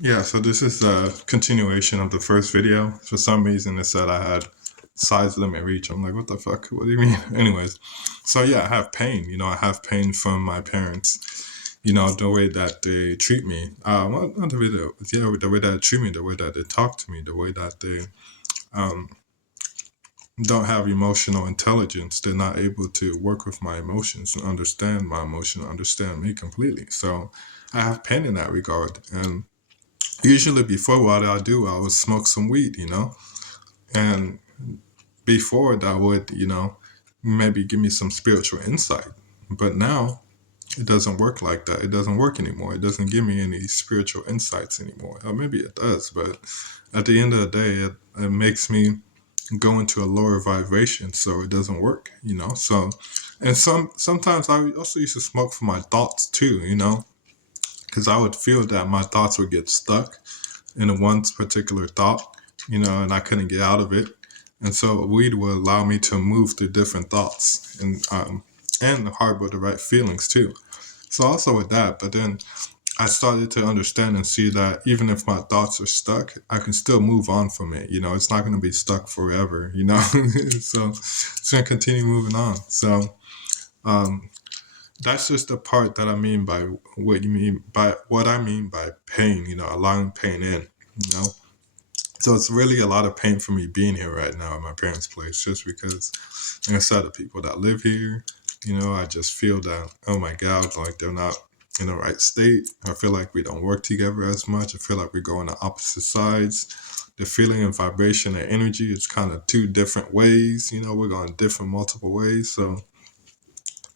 Yeah, so this is a continuation of the first video. For some reason, it said I had size limit reach. I'm like, what the fuck? What do you mean? Anyways, so yeah, I have pain. I have pain from my parents. The way that they treat me. Well, not the way that, yeah, the way that they treat me, the way that they talk to me, the way that they um, don't have emotional intelligence. They're not able to work with my emotions and understand my emotion, understand me completely. So I have pain in that regard. And usually before what I do, I would smoke some weed. And before that would, maybe give me some spiritual insight. But now it doesn't work like that. It doesn't work anymore. It doesn't give me any spiritual insights anymore. Or maybe it does, but at the end of the day, it makes me go into a lower vibration, so it doesn't work. So, and sometimes I also used to smoke for my thoughts too, because I would feel that my thoughts would get stuck in a one particular thought, and I couldn't get out of it. And so weed will allow me to move through different thoughts and harbor the right feelings too. So also with that, but then I started to understand and see that even if my thoughts are stuck, I can still move on from it. It's not going to be stuck forever. So it's going to continue moving on. So um, that's just the part that I mean by what I mean by pain, allowing pain in, you know. So it's really a lot of pain for me being here right now at my parents' place, just because, like I said, the people that live here, I just feel that, oh my God, like they're not in the right state. I feel like we don't work together as much. I feel like we go on the opposite sides. The feeling and vibration and energy is kind of two different ways, we're going different multiple ways. So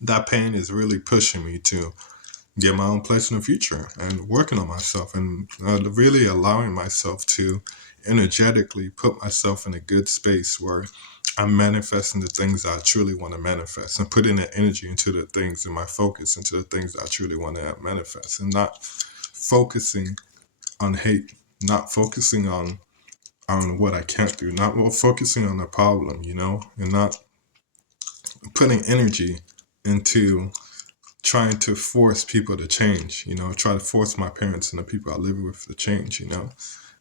that pain is really pushing me to get my own place in the future and working on myself and really allowing myself to energetically put myself in a good space where I'm manifesting the things I truly want to manifest and putting that energy into the things and my focus into the things I truly want to manifest and not focusing on hate, not focusing on what I can't do, not focusing on the problem, and not putting energy into trying to force people to change, try to force my parents and the people I live with to change.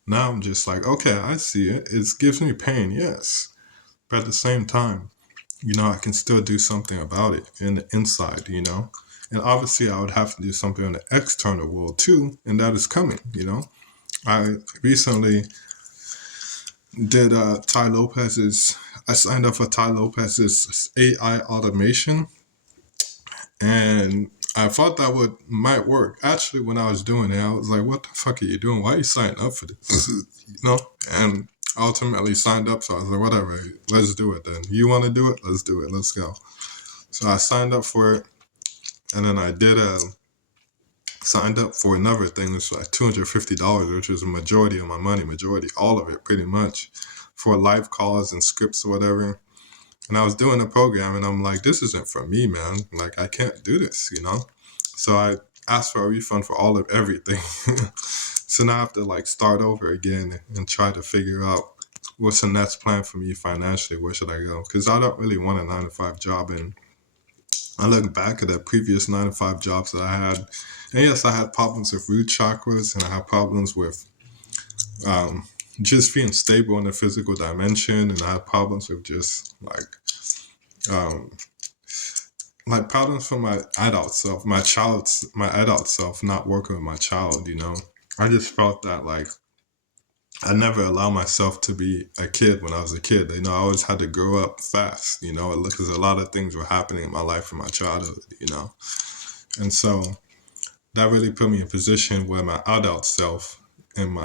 Now I'm just like, okay, I see it. It gives me pain, yes. But at the same time, I can still do something about it in the inside. And obviously I would have to do something in the external world too, and that is coming. I recently did I signed up for Tai Lopez's AI automation, and I thought that might work. Actually, when I was doing it, I was like, "What the fuck are you doing? Why are you signing up for this?" And ultimately signed up. So I was like, "Whatever, let's do it then. You want to do it? Let's do it. Let's go." So I signed up for it, and then I did signed up for another thing. It was like $250, which was a majority of my money, majority all of it, pretty much, for live calls and scripts or whatever. And I was doing the program, and I'm like, this isn't for me, man. Like, I can't do this. So I asked for a refund for all of everything. So now I have to like start over again and try to figure out what's the next plan for me financially. Where should I go? Because I don't really want a 9 to 5 job. And I look back at the previous 9 to 5 jobs that I had. And yes, I had problems with root chakras, and I had problems with um, just being stable in the physical dimension. And I had problems with just um, like problems for my adult self, my adult self not working with my child. I just felt that like I never allowed myself to be a kid when I was a kid. I always had to grow up fast, because a lot of things were happening in my life from my childhood. And so that really put me in a position where my adult self and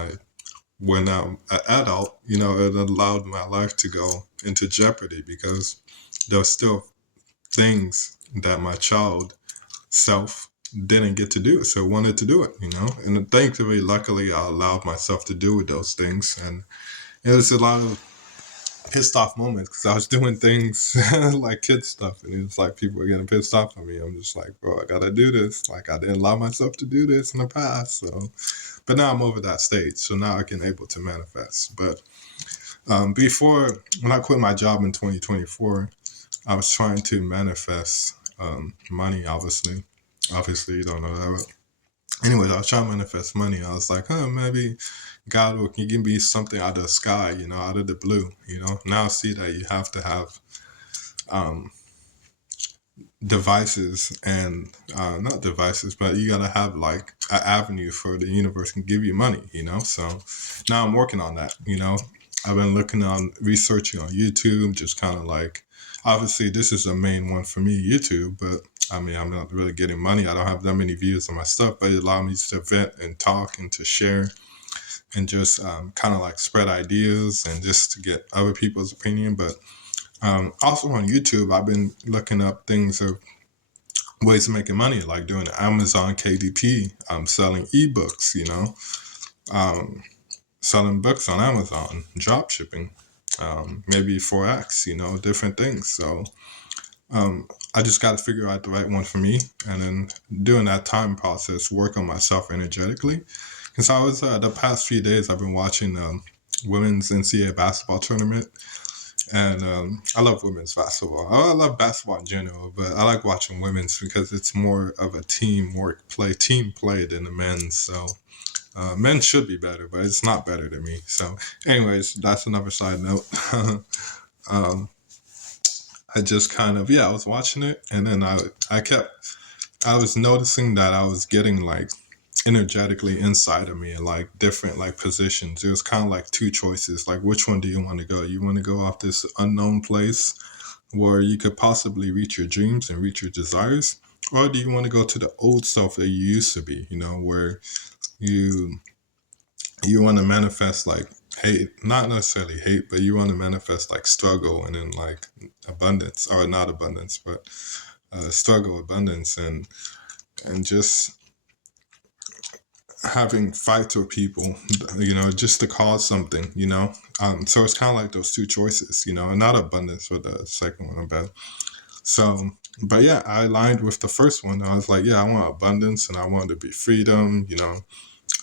when I'm an adult, it allowed my life to go into jeopardy because there were still things that my child self didn't get to do, so wanted to do it. And thankfully, luckily, I allowed myself to do those things. And it was a lot of pissed off moments because I was doing things like kid stuff, and it was like people were getting pissed off at me. I'm just like, bro, I gotta do this. Like I didn't allow myself to do this in the past. So, but now I'm over that stage, so now I can able to manifest. But before, when I quit my job in 2024, I was trying to manifest money. Obviously, you don't know that. anyways, I was trying to manifest money. I was like, maybe God will give me something out of the sky, out of the blue, Now I see that you have to have um, devices and not devices, but you gotta have like an avenue for the universe can give you money, So now I'm working on that, I've been looking on researching on YouTube, just kind of like, obviously this is the main one for me, YouTube, but I mean, I'm not really getting money. I don't have that many views on my stuff, but it allows me to vent and talk and to share and just kind of like spread ideas and just to get other people's opinion. But also on YouTube, I've been looking up things of ways of making money, like doing Amazon KDP, selling ebooks, um, selling books on Amazon, drop shipping, maybe Forex, different things. So I just got to figure out the right one for me, and then during that time process, work on myself energetically. Because I was the past few days, I've been watching women's NCAA basketball tournament, and I love women's basketball. I love basketball in general, but I like watching women's because it's more of a team play than the men's. So men should be better, but it's not better than me. So, anyways, that's another side note. um, I just kind of I was watching it, and then I was noticing that I was getting like energetically inside of me in like different like positions. It was kind of like two choices. Like, which one do you want to go? You want to go off this unknown place where you could possibly reach your dreams and reach your desires? Or do you want to go to the old self that you used to be, where you you want to manifest like hate, not necessarily hate, but you want to manifest like struggle and then like abundance, or not abundance, but struggle, abundance, and just having fights with people, just to cause something, So it's kind of like those two choices, and not abundance for the second one, but so, but yeah, I aligned with the first one. I was like, yeah, I want abundance and I want to be freedom,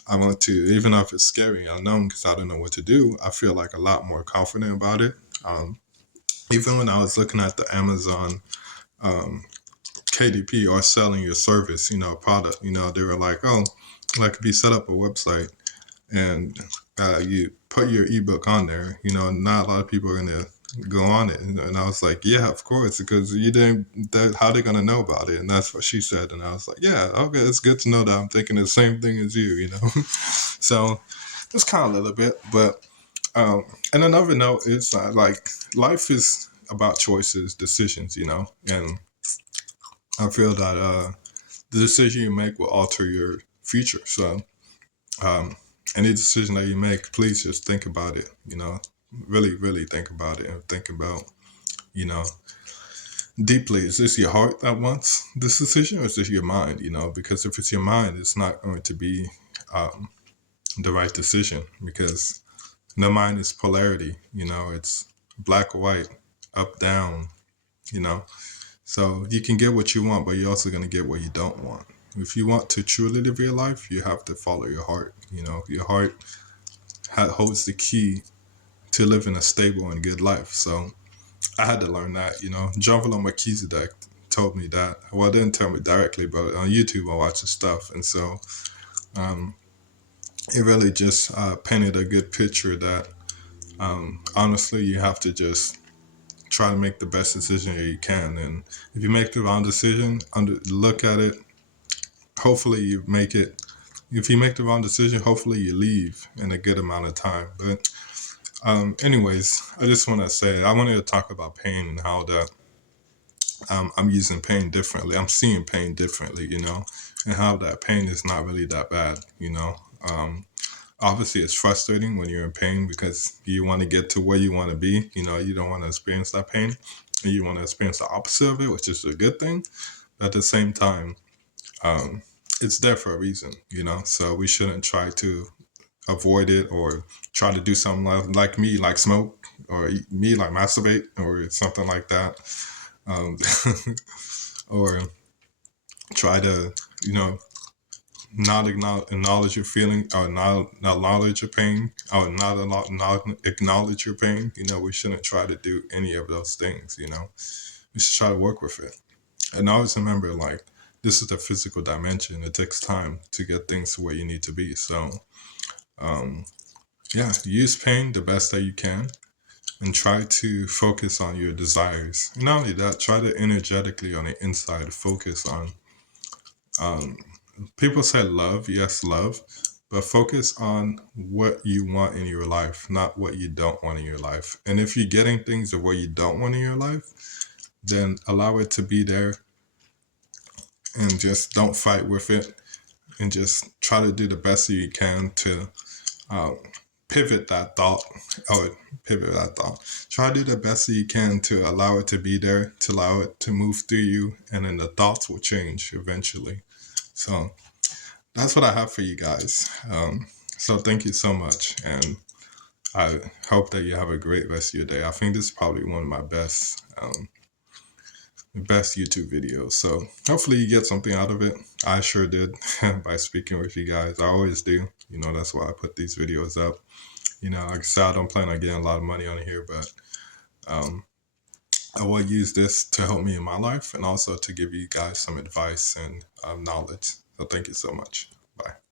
I want to, even if it's scary, unknown, because I don't know what to do, I feel like a lot more confident about it. Even when I was looking at the Amazon um, KDP or selling your service, product, they were like, oh, like if you set up a website and you put your ebook on there, not a lot of people are going to go on it. And I was like, yeah, of course, because you didn't, how they going to know about it? And that's what she said. And I was like, yeah, okay, it's good to know that I'm thinking the same thing as you, So it's kind of a little bit, but, and another note is like life is about choices, decisions, and I feel that the decision you make will alter your future. So um, any decision that you make, please just think about it, really, really think about it and think about, you know, deeply, is this your heart that wants this decision or is this your mind, because if it's your mind, it's not going to be um, the right decision because the mind is polarity, it's black or white, up, down, you know. So you can get what you want, but you're also going to get what you don't want. If you want to truly live your life, you have to follow your heart. Your heart holds the key to living a stable and good life. So I had to learn that. Javala Melchizedek told me that. Well, didn't tell me directly, but on YouTube I watched his stuff, and so um, it really just painted a good picture that honestly you have to just try to make the best decision you can. And if you make the wrong decision, look at it. Hopefully you make it. If you make the wrong decision, hopefully you leave in a good amount of time. But anyways, I just want to say I wanted to talk about pain and how that I'm using pain differently. I'm seeing pain differently, and how that pain is not really that bad, Obviously, it's frustrating when you're in pain because you want to get to where you want to be. You don't want to experience that pain. And you want to experience the opposite of it, which is a good thing. At the same time, um, it's there for a reason, So we shouldn't try to avoid it or try to do something like me, like smoke, or me, like masturbate, or something like that. Um, or try to, not acknowledge your feeling, or not acknowledge your pain, or not acknowledge your pain. We shouldn't try to do any of those things. We should try to work with it. And always remember, like, this is the physical dimension. It takes time to get things to where you need to be. So, yeah, use pain the best that you can and try to focus on your desires. And not only that, try to energetically on the inside focus on, people say love, yes, love, but focus on what you want in your life, not what you don't want in your life. And if you're getting things of what you don't want in your life, then allow it to be there and just don't fight with it, and just try to do the best that you can to pivot that thought. Pivot that thought. Try to do the best that you can to allow it to be there, to allow it to move through you, and then the thoughts will change eventually. So that's what I have for you guys. So thank you so much, and I hope that you have a great rest of your day. I think this is probably one of my best YouTube videos. So hopefully you get something out of it. I sure did by speaking with you guys. I always do. You know, that's why I put these videos up. You know, like I said, I don't plan on getting a lot of money on here, but I will use this to help me in my life and also to give you guys some advice and knowledge. So thank you so much. Bye.